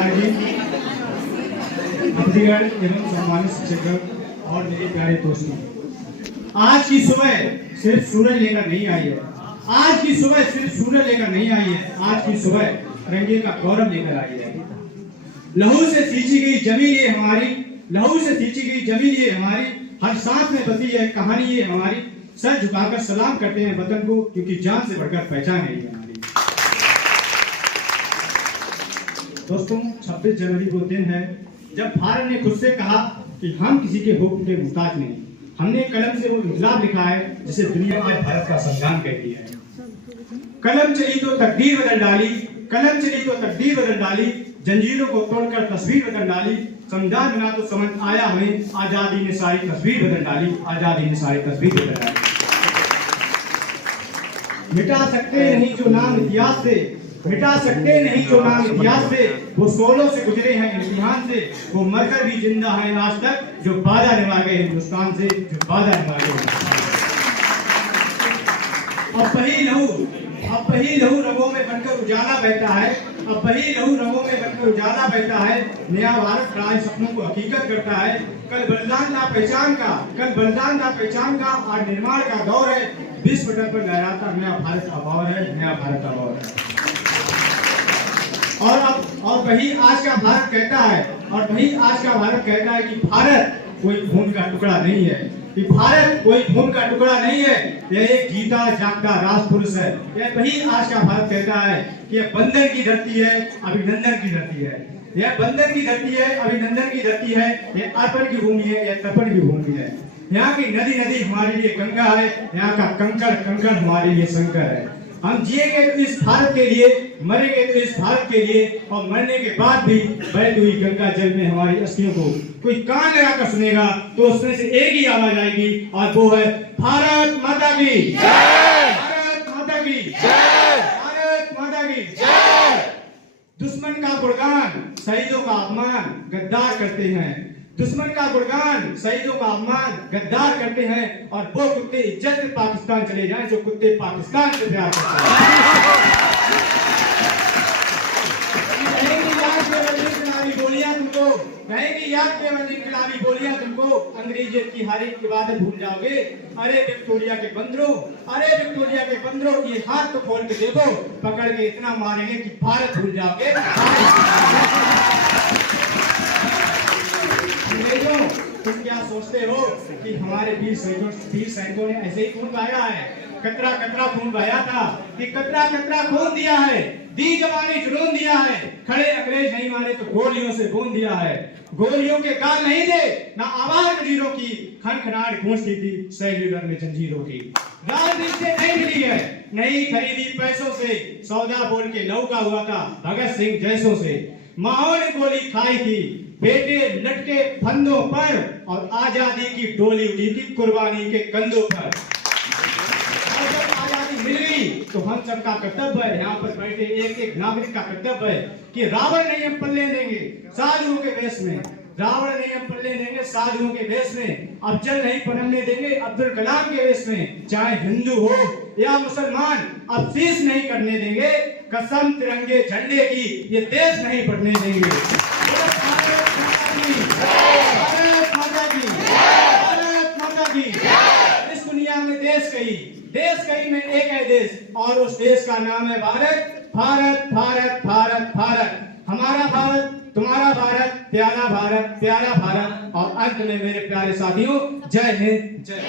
प्रधान जी, अतिथिगण एवं सम्मानित शिक्षक और मेरे प्यारे दोस्तों, आज की सुबह सिर्फ सूरज लेकर नहीं आई है। आज की सुबह सिर्फ सूरज लेकर नहीं आई है। आज की सुबह तिरंगे का गौरव लेकर आई है। लहू से सींची गई जमीन ये हमारी, लहू से सींची गई जमीन ये हमारी, हर सांस में बसी है कहानी ये हमारी। सर झुकाकर सलाम करते हैं वतन को, क्योंकि जान से बढ़कर पहचान है ये हमारी। दोस्तों, 26 जनवरी वो दिन है जब भारत ने खुद से कहा कि हम किसी के हुक्म के मुहताज नहीं। हमने कलम से वो इंकलाब लिखा है जिसे दुनिया आज भारत का संविधान कह दिया है। कलम चली तो तकदीर बदल डाली, कलम चली तो तकदीर बदल डाली, जंजीरों को तोड़कर तस्वीर बदल डाली। संविधान बिना तो समझ आया हमें, आजादी ने सारी तस्वीर बदल डाली, आजादी ने सारी तस्वीर बदल डाली। मिटा सकते नहीं जो नाम इतिहास से, मिटा सकते नहीं जो नाम इतिहास से। वो 16 से गुजरे हैं इम्तिहान से, वो मरकर भी जिंदा हैं आज तक, जो वादा निभा गए हिंदुस्तान से, जो वादा निभा गए। अब वही लहू रगों में बनकर उजाला बहता है, अब वही लहू रगों में बनकर उजाला बहता है। नया भारत राज सपनों को हकीकत करता है। कल बलिदान था पहचान का, कल बलिदान था पहचान का, आज निर्माण का दौर है। विश्व पटल पर लहराता नया भारत का भाव है, नया भारत का भाव है। और वही आज का भारत कहता है, और वही आज का भारत कहता है कि भारत कोई खून का टुकड़ा नहीं है, कि भारत कोई खून का टुकड़ा नहीं है। यह एक जीता जागता राजपुरुष है। यह वही आज का भारत कहता है कि यह बंदर की धरती है, अभिनंदन की धरती है। यह बंदर की धरती है, अभिनंदन की धरती है। यह अर्पण की भूमि है, यह तर्पण की भूमि है। यहाँ की नदी नदी हमारे लिए गंगा है, यहाँ का कंकड़ कंकड़ हमारे लिए शंकर है। हम जिएंगे तो इस भारत के लिए, मरेंगे तो इस भारत के लिए, और मरने के बाद भी बहती हुई गंगा जल में हमारी अस्थियों को कोई कान लगाकर सुनेगा तो उसमें से एक ही आवाज आएगी, और वो है भारत माता की जय, भारत माता की जय, भारत माता की जय। दुश्मन का गुणगान, शहीदों का अपमान गद्दार करते हैं। दुश्मन का गुणगान, शहीदों का अपमान गद्दार करते हैं। और वो कुत्ते इज्जत से पाकिस्तान चले जाएं जो कुत्ते पाकिस्तान से प्यार करते हैं। बोलियां तुमको कहेंगी याद केवल इनकलाबी बोलियां तुमको, अंग्रेजियत की हर एक इबादत भूल जाओगे। अरे विक्टोरिया के बंदरों, अरे विक्टोरिया के बंदरों, ये हाथ तो खोल के देखो, पकड़ के इतना मारेंगे कि भारत भूल जाओगे। तुम क्या सोचते हो कि हमारे वीर सैनिकों ने ऐसे ही खून बहाया है? कतरा कतरा खून बहाया था कि कतरा कतरा खून दिया है, दी जवानी जुनून दिया है। खड़े अंग्रेज नहीं मारे तो गोलियों से खून दिया है। गोलियों के गाल नहीं दे ना आवाज जंजीरों की, खनखनाहट गूंजती थी सेल्यूलर में जंजीरों की। राजनीति से नहीं मिली है, नहीं खरीदी पैसों से, सौदा बोल के लौका हुआ था भगत सिंह जैसों से। माओ ने गोली खाई थी, बेटे लटके फंदों पर, और आजादी की डोली उठी थी कुर्बानी के कंधों पर। और जब आजादी मिल गई तो हम सबका कर्तव्य है, यहाँ पर बैठे एक एक नागरिक का कर्तव्य है कि रावण नहीं हम पल्ले देंगे साधुओं के वेश में, रावण नहीं हम पल्ले देंगे साधुओं के वेश में। अफजल नहीं पनपने देंगे अब्दुल कलाम के वेश में। चाहे हिंदू हो या मुसलमान, अब शीश नहीं करने देंगे कसम तिरंगे झंडे की, ये देश नहीं बढ़ने देंगे। भारत माता की, भारत माता की। इस दुनिया में देश कहीं में एक है देश, और उस देश का नाम है भारत। भारत भारत भारत भारत, हमारा भारत, तुम्हारा भारत, प्यारा भारत, प्यारा भारत। और अंत में मेरे प्यारे साथियों, जय हिंद, जय